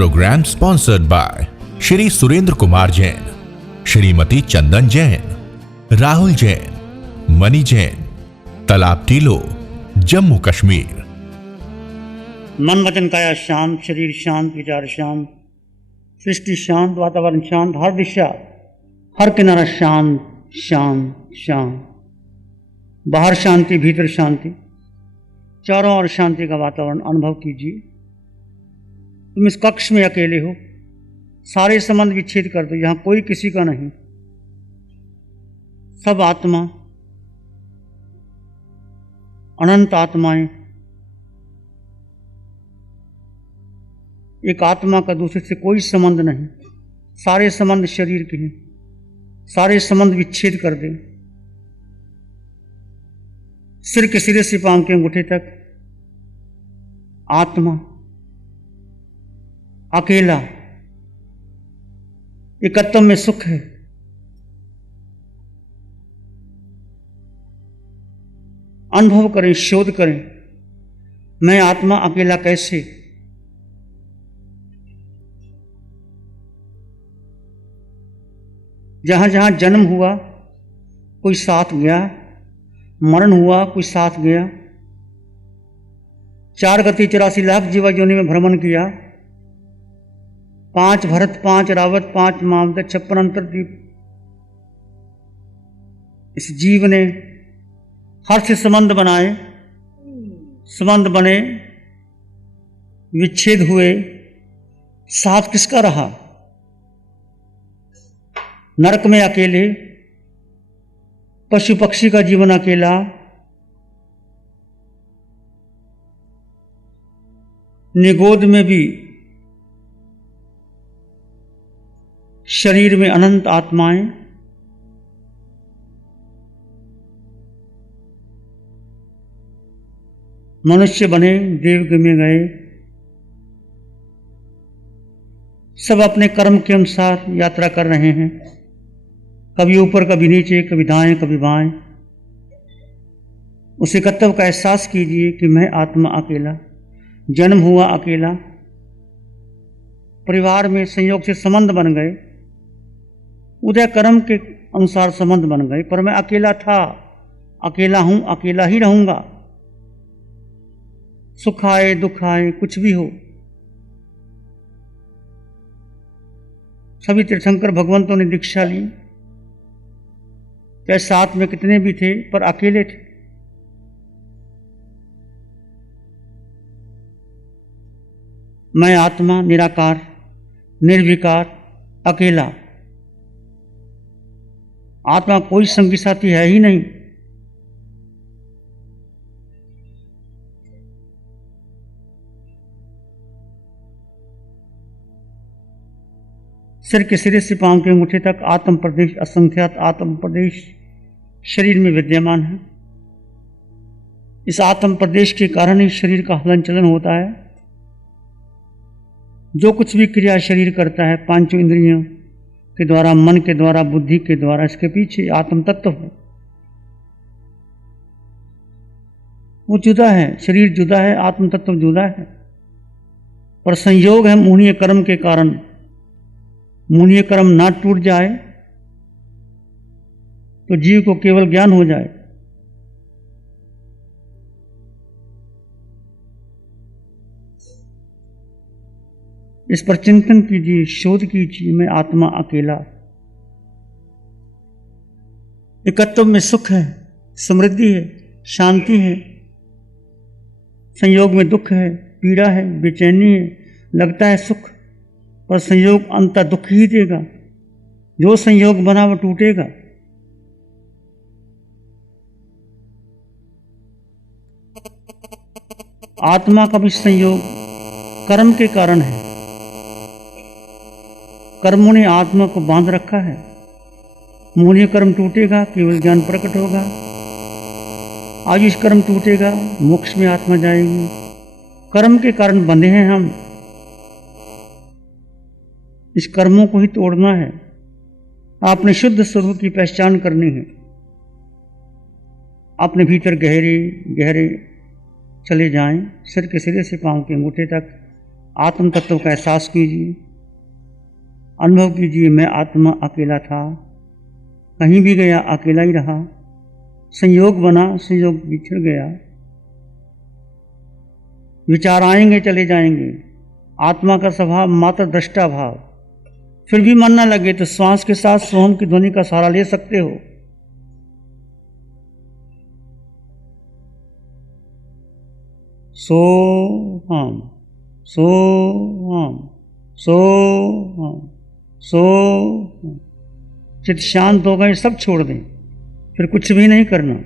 Programme sponsored by Shri Surendra Kumar Jain, Shrimati Chandan Jain, Rahul Jain, Mani Jain, Talab Tillo, Jammu Kashmir. मन वचन काया शांत, शरीर शांत, विचार शांत, सृष्टि शांत, वातावरण शांत, हर दिशा हर किनारा शांत शांत शांत। बाहर शांति, भीतर शांति, चारों ओर शांति का वातावरण अनुभव कीजिए। तुम इस कक्ष में अकेले हो, सारे संबंध विच्छेद कर दो, यहां कोई किसी का नहीं। सब आत्मा, अनंत आत्माएं, एक आत्मा का दूसरे से कोई संबंध नहीं। सारे संबंध शरीर के हैं, सारे संबंध विच्छेद कर दे। सिर के सिरे से पांव के अंगूठे तक आत्मा अकेला, एकत्व में सुख है। अनुभव करें, शोध करें, मैं आत्मा अकेला कैसे। जहां जहां जन्म हुआ कोई साथ गया, मरण हुआ कोई साथ गया, 4 गति 84 लाख जीवा योनि में भ्रमण किया, 5 भरत, 5 रावत, 5 मामदत, 56 अंतरदीप। इस जीव ने हर से संबंध बनाए, संबंध बने, विच्छेद हुए, साथ किसका रहा। नरक में अकेले, पशु पक्षी का जीवन अकेला, निगोद में भी शरीर में अनंत आत्माएं, मनुष्य बने, देव में गए, सब अपने कर्म के अनुसार यात्रा कर रहे हैं, कभी ऊपर कभी नीचे, कभी दाएं कभी बाएं। उस एकत्व का एहसास कीजिए कि मैं आत्मा अकेला, जन्म हुआ अकेला, परिवार में संयोग से संबंध बन गए, उदय कर्म के अनुसार संबंध बन गए, पर मैं अकेला था, अकेला हूं, अकेला ही रहूंगा। सुख आए दुख आए कुछ भी हो, सभी तीर्थंकर भगवंतों ने दीक्षा ली, चाहे साथ में कितने भी थे पर अकेले थे। मैं आत्मा निराकार, निर्विकार, अकेला। आत्मा कोई संगी साथी है ही नहीं। सिर के सिरे से पांव के अंगूठे तक आत्म प्रदेश, असंख्यात आत्म प्रदेश शरीर में विद्यमान है। इस आत्म प्रदेश के कारण ही शरीर का हलन चलन होता है। जो कुछ भी क्रिया शरीर करता है, पांचों इंद्रियों के द्वारा, मन के द्वारा, बुद्धि के द्वारा, इसके पीछे आत्म तत्व है। वो जुदा है, शरीर जुदा है, आत्म तत्व जुदा है, पर संयोग है मूढ़ीय कर्म के कारण। मूढ़ीय कर्म ना टूट जाए तो जीव को केवल ज्ञान हो जाए। इस पर चिंतन कीजिए, शोध कीजिए, मैं आत्मा अकेला। एकत्व में सुख है, समृद्धि है, शांति है, संयोग में दुख है, पीड़ा है, बेचैनी है, लगता है सुख, पर संयोग अंत दुख ही देगा। जो संयोग बना वो टूटेगा। आत्मा का भी संयोग कर्म के कारण है। कर्मों ने आत्मा को बांध रखा है। मूल्य कर्म टूटेगा, केवल ज्ञान प्रकट होगा। आयुष कर्म टूटेगा, मोक्ष में आत्मा जाएगी। कर्म के कारण बंधे हैं हम। इस कर्मों को ही तोड़ना है। आपने शुद्ध स्वरूप की पहचान करनी है। अपने भीतर गहरे गहरे चले जाएं, सिर के सिरे से पांव के अंगूठे तक आत्म तत्व का एहसास कीजिए, अनुभव कीजिए मैं आत्मा अकेला था, कहीं भी गया अकेला ही रहा, संयोग बना संयोग बिछड़ गया, विचार आएंगे चले जाएंगे, आत्मा का स्वभाव मात्र दृष्टा भाव। फिर भी मन न लगे तो श्वास के साथ सोहम की ध्वनि का सहारा ले सकते हो। सोहम सोहम सोहम सोहम। चित्त शांत हो गए, सब छोड़ दें, फिर कुछ भी नहीं करना।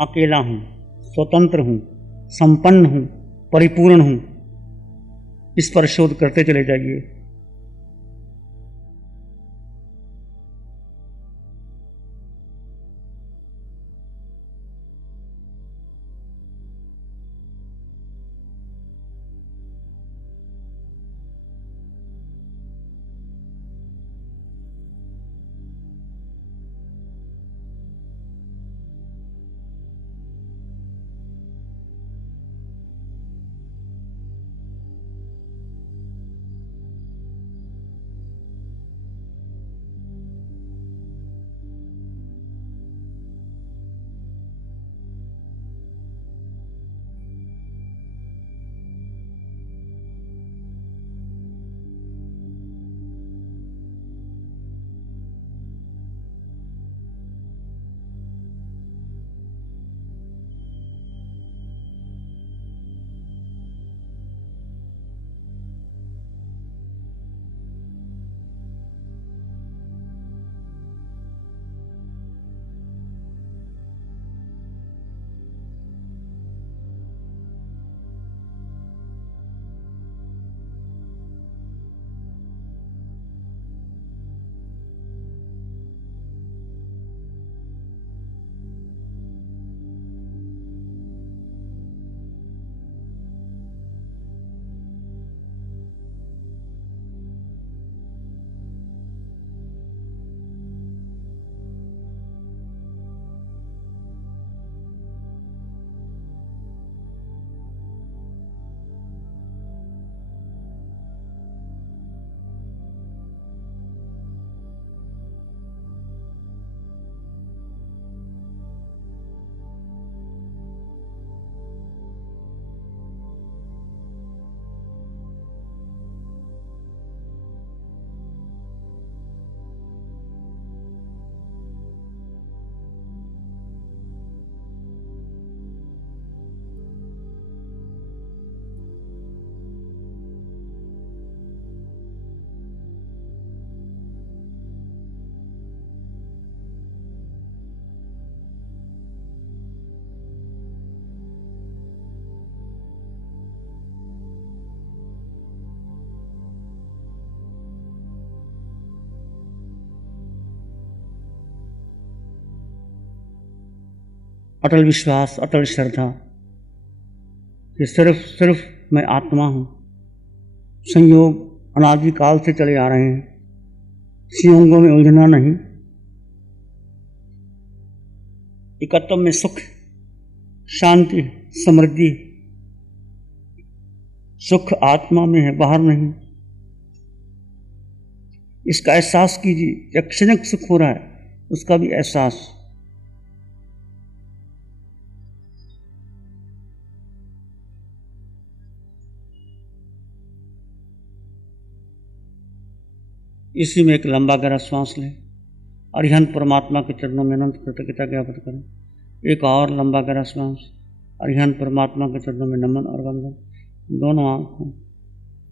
अकेला हूँ, स्वतंत्र हूँ, संपन्न हूँ, परिपूर्ण हूँ। इस पर शोध करते चले जाइए। अटल विश्वास, अटल श्रद्धा कि सिर्फ मैं आत्मा हूँ। संयोग अनादिकाल से चले आ रहे हैं, संयोगों में उलझना नहीं। एकत्व में सुख, शांति, समृद्धि। सुख आत्मा में है, बाहर नहीं। इसका एहसास कीजिए। क्षणिक सुख हो रहा है, उसका भी एहसास। इसी में एक लंबा गहरा श्वास लें। अरिहंत परमात्मा के चरणों में अनंत कृतज्ञता ज्ञापित करें। एक और लंबा गहरा श्वास। अरिहंत परमात्मा के चरणों में नमन और वंदन। दोनों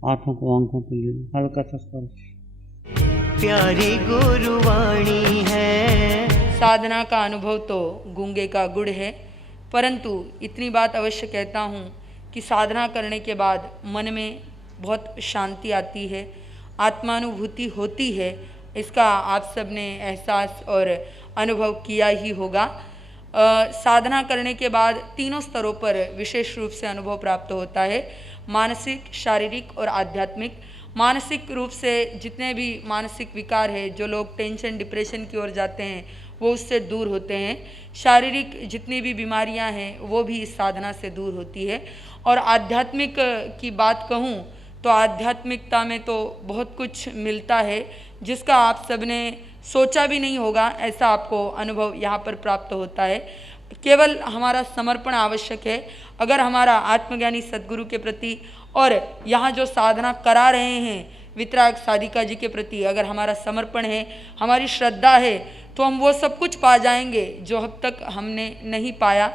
हाथों को आंखों के लिए हल्का सा स्पर्श। प्यारी गुरुवाणी है। साधना का अनुभव तो गूंगे का गुड़ है, परंतु इतनी बात अवश्य कहता हूँ कि साधना करने के बाद मन में बहुत शांति आती है, आत्मानुभूति होती है। इसका आप सब ने एहसास और अनुभव किया ही होगा। साधना करने के बाद तीनों स्तरों पर विशेष रूप से अनुभव प्राप्त होता है, मानसिक, शारीरिक और आध्यात्मिक। मानसिक रूप से जितने भी मानसिक विकार है, जो लोग टेंशन डिप्रेशन की ओर जाते हैं, वो उससे दूर होते हैं। शारीरिक जितनी भी बीमारियां हैं वो भी इस साधना से दूर होती है। और आध्यात्मिक की बात कहूँ तो आध्यात्मिकता में तो बहुत कुछ मिलता है जिसका आप सब ने सोचा भी नहीं होगा, ऐसा आपको अनुभव यहाँ पर प्राप्त होता है। केवल हमारा समर्पण आवश्यक है। अगर हमारा आत्मज्ञानी सद्गुरु के प्रति और यहाँ जो साधना करा रहे हैं वितराग साधिका जी के प्रति अगर हमारा समर्पण है, हमारी श्रद्धा है, तो हम वो सब कुछ पा जाएंगे जो अब तक हमने नहीं पाया।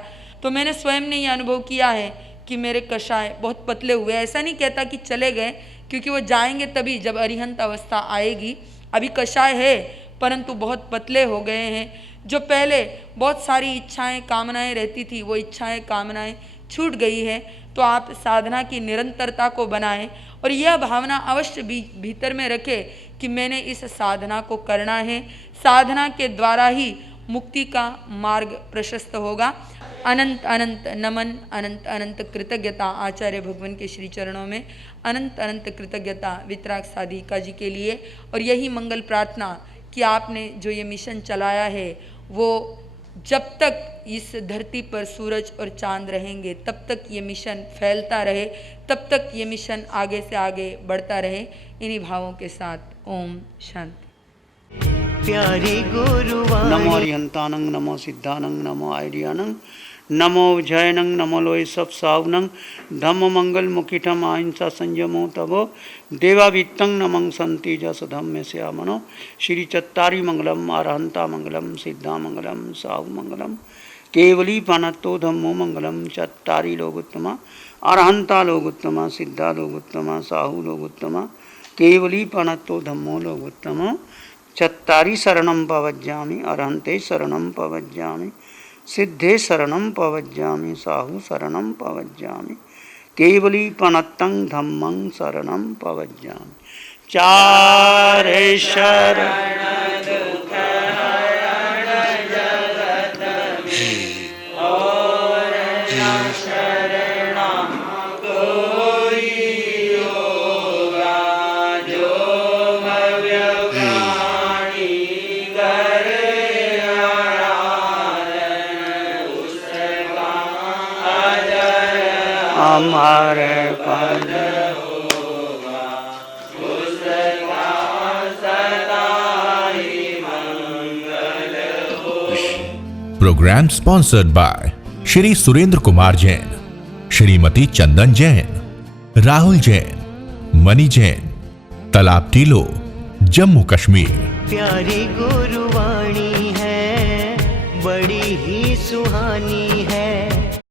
तो मैंने स्वयं ने ये अनुभव किया है कि मेरे कषाय बहुत पतले हुए। ऐसा नहीं कहता कि चले गए, क्योंकि वो जाएंगे तभी जब अरिहंत अवस्था आएगी। अभी कषाय है परंतु बहुत पतले हो गए हैं। जो पहले बहुत सारी इच्छाएं कामनाएं रहती थी, वो इच्छाएं कामनाएं छूट गई है। तो आप साधना की निरंतरता को बनाएं और यह भावना अवश्य भीतर में रखें कि मैंने इस साधना को करना है। साधना के द्वारा ही मुक्ति का मार्ग प्रशस्त होगा। अनंत अनंत नमन, अनंत अनंत कृतज्ञता आचार्य भगवान के श्री चरणों में, अनंत अनंत कृतज्ञता वितराग साधिका जी के लिए। और यही मंगल प्रार्थना कि आपने जो ये मिशन चलाया है वो जब तक इस धरती पर सूरज और चांद रहेंगे तब तक ये मिशन फैलता रहे, तब तक ये मिशन आगे से आगे बढ़ता रहे। इन्हीं भावों के साथ ओम शांति। प्यारे गुरुवाणी नमो अरिहंतानंग, नमो सिद्धानंग, नमो आइडियानंग, नमो जयनंग, नमो लोय सब सावनंग, धम्म मंगल मुखिठम अहिंसा संयमो तबो देवावित्तं नमं संति जस धम्म श्यामनो। श्री चत्तारी मंगलम, अरहंता मंगलम, सिद्धा मंगलम, साहु मंगलम, केवली पानत्तो धम्मो मंगलम। चत्तारी लोगोत्तमा, अरहंता लोगोत्तमा, सिद्धा लोगोत्तमा, साहु लोगोत्तमा, केवली पानत्तो धम्मो लोगोत्तमा। चत्तारी शरणं पवज्जामि, अरहंते शरणं पवज्जामि, सिद्धे शरणं पवज्जामि, साहु शरणं पवज्जामि, केवली पनत्तं धम्मं शरणं पवज्जामि। चारे शरण हमारे पद programme sponsored by Shri Surendra Kumar Jain, Shrimati Chandan Jain, Rahul Jain, Mani Jain, Talab Tillo, Jammu Kashmir. प्यारी गुरुवाणी है बड़ी ही सुहानी।